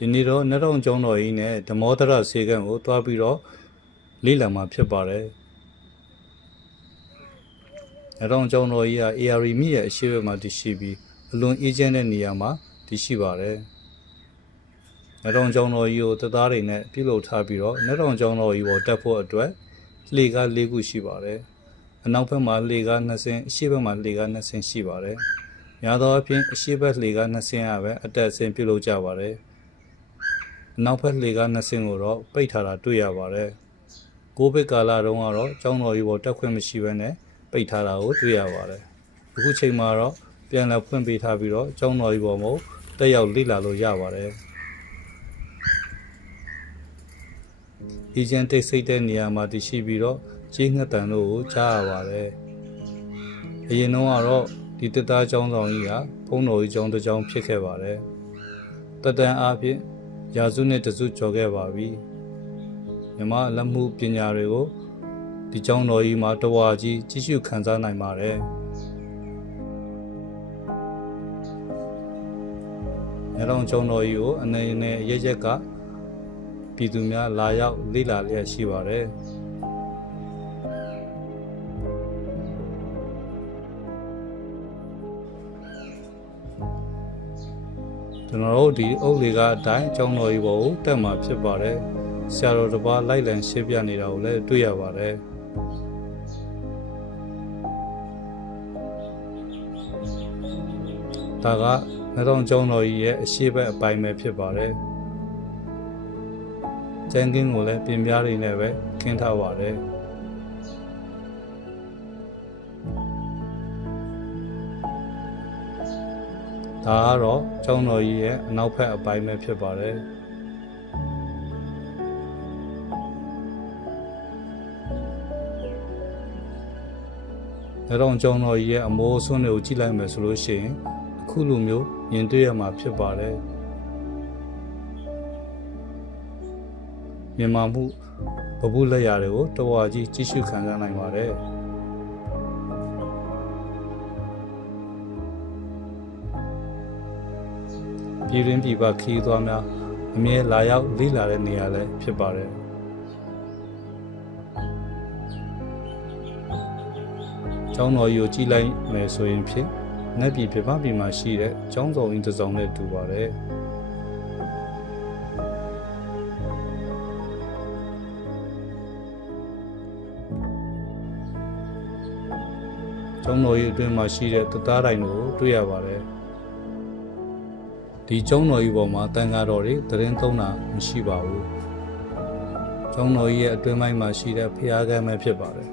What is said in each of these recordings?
ဒီနေ့တော့နတ်တော်ကျောင်းတော်ကြီးနဲ့ဓမ္မောဒရဆေကံကိုတွားပြီးတော့လေ့လာမှာဖြစ်ပါတယ်နတ်တော်ကျောင်းတော်ကြီးက AR မြစ်ရဲ့အရှိဘက်မှာတည်ရှိပြီးအလွန်အေးချမ်းတဲ့နေရာမှာတည်ရှိပါတယ်နတ်တော်ကျောင်းတော်ကြီးကိုတပ်သားတွေနဲ့ပြုလုပ်ထားပြီးတော့နတ်တော်ကျောင်းတော်ကြီးကိုတက်ဖို့အတွက်လှေကား၄ခုရှိပါတယ်အနောက်ဘက်မှာလှေကား2ဆင်းအရှေ့ဘက်မှာလှေကား2ဆင်းရှိပါတယ်များသောအားဖြင့်အရှေ့ဘက်လှေကား2ဆင်းရပဲအတက်အဆင်းပြုလုပ်ကြပါတယ်အ နောက်ဘက်လေကားနှစ်ဆင်းကိုတော့ပိတ်ထားတာတွေ့ရပါတယ်။ကိုဗစ်ကာလတုန်းကတော့ကျောင်းတော်ကြီးပေါ်တက်ခွင့်မရှိဘဲနဲ့ပိတ်ထားတာကိုတွေ့ရပါတယ်။အခုချိန်မှာတော့ပြန်လည်ဖွင့်ပေးထားပြီးတော့ကျောင်းတော်ကြီးပေါ်မှာတက်ရောက်လေ့လာလို့ရပါတယ်။ဒီကျန်တိတ်ဆိတ်တဲ့နေရာမှာတည်ရှိပြီးတော့ကြီးငှက်တန်တို့ကိုကြားရပါတယ်။အရင်တော့ကတော့ဒီတက်သားကျောင်းဆောင်ကြီးကဖုံးတော်ကြီးကျောင်းတစ်ကျောင်းဖြစ်ခဲ့ပါတယ်။တက်တန်အားဖြင့် ရာစုနှစ်တစုကျော်ခဲ့ပါပြီမြမလက်မှုပညာတွေကိုဒီကျောင်းတော်ကြီးမှာတဝါကြီးကြီးစုခံစားနိုင်ပါတယ်ညတော်ကျောင်းတော်ကြီးကိုအနေနဲ့ရရက်ကပြည်သူများလာရောက်လေ့လာလျက်ရှိပါတယ် ကျွန်တော်တို့ဒီအုပ်လေးကအတိုင်းကျောင်းတော်ကြီးပေါ်ကိုတက်မှာဖြစ်ပါတယ်ဆရာတော်တစ်ပါးလိုက်လံရှင်းပြနေတာကိုလည်းတွေ့ရပါတယ်ဒါကနှတော်ကျောင်းတော်ကြီးရဲ့အရှိဘက်အပိုင်းပဲဖြစ်ပါတယ်ကျန်းကင်းကိုလည်းပြင်ပြားတွေနဲ့ပဲခင်းထားပါတယ် ဒါကတော့ကျောင်းတော်ကြီးရဲ့အနောက်ဘက်အပိုင်းပဲဖြစ်ပါတယ်ဒါတော့ကျောင်းတော်ကြီးရဲ့အမိုးအဆွန်းတွေကိုကြည့်လိုက်မယ်ဆိုလို့ရှိရင်အခုလိုမျိုးမြင်တွေ့ရမှာဖြစ်ပါတယ်မြန်မာမှုဗပုလက်ရာတွေကိုတဝါကြီးကြည့်ရှုခံစားနိုင်ပါတယ် ပြည်ရင်းပြည်ပခီးသွားများအမြဲလာရောက်လေ့လာတဲ့နေရာလည်းဖြစ်ပါတယ်ကျောင်းတော်ကြီးကိုကြည့်လိုက်မယ်ဆိုရင်ဖြင့်နတ်ပြည်ပြပပြည်မှာရှိတဲ့ကျောင်းဆောင်ကြီးတစ်စောင်းနဲ့တူပါတယ်ကျောင်းတော်ကြီးအတွင်းမှာရှိတဲ့တသားတိုင်းကိုတွေ့ရပါတယ် ဒီကျောင်းတော်ကြီးပေါ်မှာတန်ဃာတော်တွေတရင်သုံးတာမရှိပါဘူးကျောင်းတော်ကြီးရဲ့အတွင်းပိုင်းမှာရှိတဲ့ဖျားကမ်းပဲဖြစ်ပါတယ်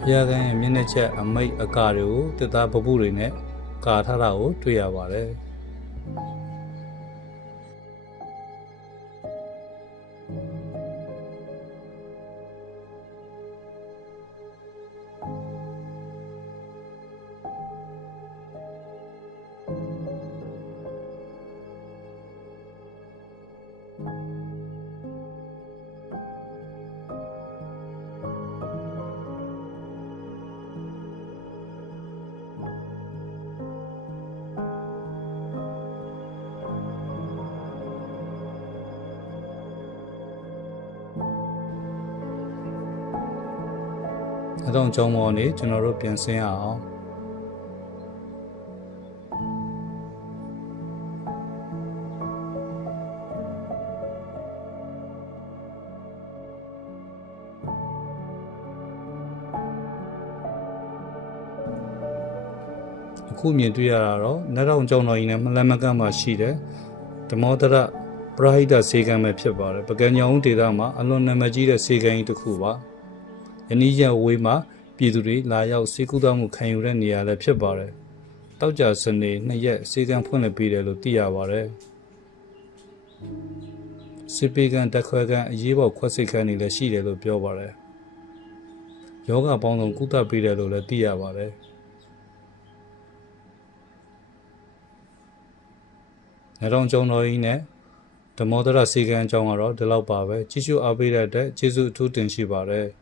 ဖျားကမ်းရဲ့မျက်နှာချက်အမိတ်အကာတွေကိုတစ်သားပပုတွေနဲ့ကာထားတာကိုတွေ့ရပါတယ် အဲတော့ကျောင်းပေါ်နေကျွန်တော်တို့ပြန်ဆင်းရအောင်အခုမြင်တွေ့ရတာတော့နတ်တော်ကျောင်းတော်ကြီးနဲ့မလန်မကန့်မှာရှိတယ်ဓမောဒရ ပရဟိတစေကံပဲဖြစ်ပါတယ်ပကံညောင်ဒေသမှာအလွန်နာမည်ကြီးတဲ့စေကံကြီးတစ်ခုပါယနေ့ရက်ဝေးမှာပြည်သူတွေလာရောက်စေကုသမှုခံယူတဲ့နေရာလည်းဖြစ်ပါတယ်တောက်ကြစနေနှစ်ရက်စေကံဖွင့်လှစ်ပေးတယ်လို့သိရပါတယ်စစ်ပေကန်တက်ခွဲကန်အရေးပေါ်ခွက်စိတ်ခန်းတွေလည်းရှိတယ်လို့ပြောပါတယ်ယောဂပေါင်းစုံကုသပေးတယ်လို့လည်းသိရပါတယ်နေတော်ကျောင်းတော်ကြီးနဲ့ ဓမ္မောဒရစေကံအကြောင်းကတော့ဒီလောက်ပါပဲကြည့်ရှုအားပေးတဲ့အတွက်ကျေးဇူးအထူးတင်ရှိပါတယ်။